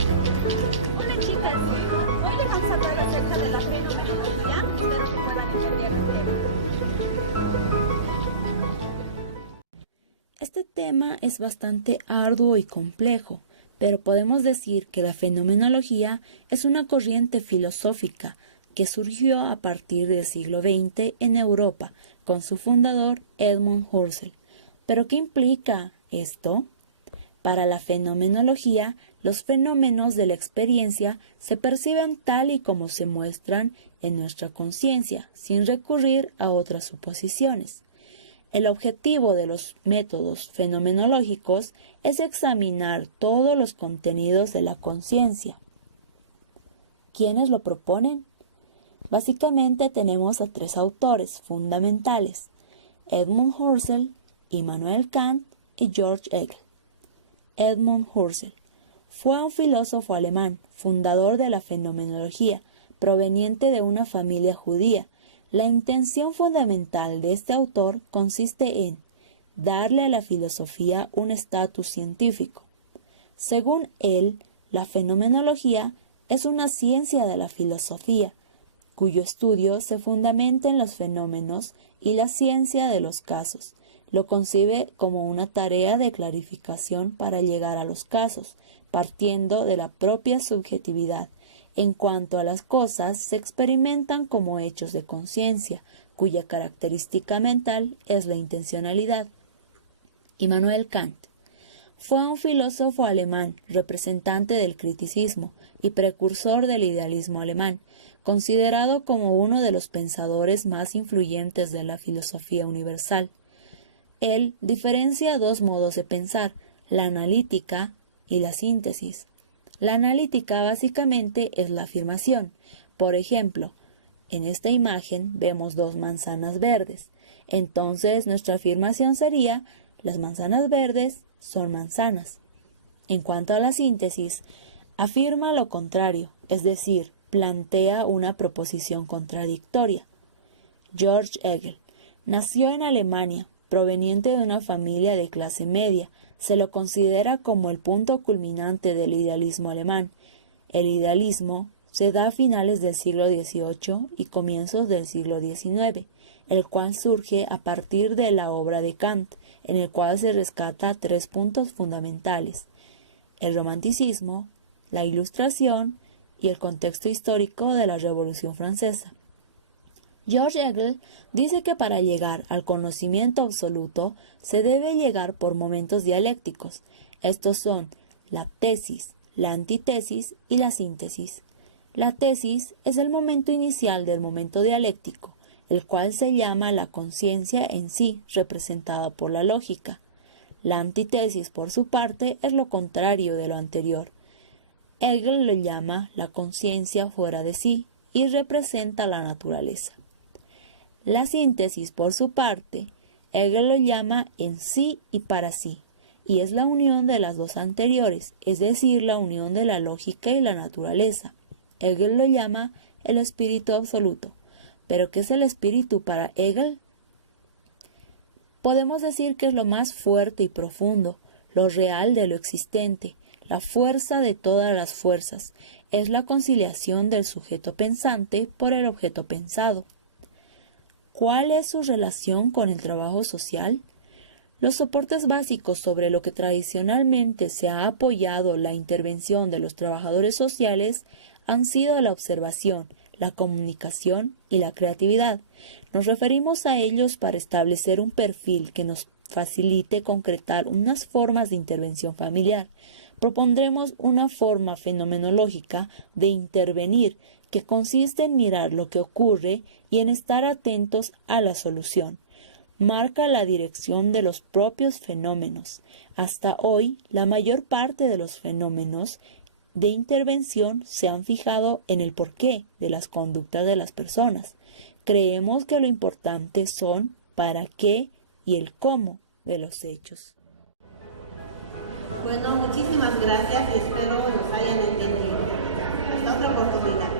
Hola chicas, hoy les vamos a hablar acerca de la fenomenología. Espero que puedan entender el tema. Este tema es bastante arduo y complejo, pero podemos decir que la fenomenología es una corriente filosófica que surgió a partir del siglo XX en Europa con su fundador Edmund Husserl. ¿Pero qué implica esto? Para la fenomenología, los fenómenos de la experiencia se perciben tal y como se muestran en nuestra conciencia, sin recurrir a otras suposiciones. El objetivo de los métodos fenomenológicos es examinar todos los contenidos de la conciencia. ¿Quiénes lo proponen? Básicamente tenemos a tres autores fundamentales: Edmund Husserl, Immanuel Kant y George Hegel. Edmund Husserl fue un filósofo alemán, fundador de la fenomenología, proveniente de una familia judía. La intención fundamental de este autor consiste en darle a la filosofía un estatus científico. Según él, la fenomenología es una ciencia de la filosofía, cuyo estudio se fundamenta en los fenómenos y la ciencia de los casos. Lo concibe como una tarea de clarificación para llegar a los casos, partiendo de la propia subjetividad. En cuanto a las cosas, se experimentan como hechos de conciencia, cuya característica mental es la intencionalidad. Immanuel Kant fue un filósofo alemán, representante del criticismo y precursor del idealismo alemán, considerado como uno de los pensadores más influyentes de la filosofía universal. Él diferencia dos modos de pensar, la analítica y la síntesis. La analítica básicamente es la afirmación. Por ejemplo, en esta imagen vemos dos manzanas verdes. Entonces nuestra afirmación sería: las manzanas verdes son manzanas. En cuanto a la síntesis, afirma lo contrario, es decir, plantea una proposición contradictoria. George Hegel nació en Alemania, proveniente de una familia de clase media. Se lo considera como el punto culminante del idealismo alemán. El idealismo se da a finales del siglo XVIII y comienzos del siglo XIX, el cual surge a partir de la obra de Kant, en el cual se rescata tres puntos fundamentales: el romanticismo, la ilustración y el contexto histórico de la Revolución Francesa. George Hegel dice que para llegar al conocimiento absoluto se debe llegar por momentos dialécticos. Estos son la tesis, la antítesis y la síntesis. La tesis es el momento inicial del momento dialéctico, el cual se llama la conciencia en sí, representada por la lógica. La antítesis, por su parte, es lo contrario de lo anterior. Hegel lo llama la conciencia fuera de sí y representa la naturaleza. La síntesis, por su parte, Hegel lo llama en sí y para sí, y es la unión de las dos anteriores, es decir, la unión de la lógica y la naturaleza. Hegel lo llama el espíritu absoluto. ¿Pero qué es el espíritu para Hegel? Podemos decir que es lo más fuerte y profundo, lo real de lo existente, la fuerza de todas las fuerzas, es la conciliación del sujeto pensante por el objeto pensado. ¿Cuál es su relación con el trabajo social? Los soportes básicos sobre lo que tradicionalmente se ha apoyado la intervención de los trabajadores sociales han sido la observación, la comunicación y la creatividad. Nos referimos a ellos para establecer un perfil que nos facilite concretar unas formas de intervención familiar. Propondremos una forma fenomenológica de intervenir que consiste en mirar lo que ocurre y en estar atentos a la solución. Marca la dirección de los propios fenómenos. Hasta hoy, la mayor parte de los fenómenos de intervención se han fijado en el porqué de las conductas de las personas. Creemos que lo importante son para qué y el cómo de los hechos. Bueno, muchísimas gracias y espero nos hayan entendido. Hasta otra oportunidad.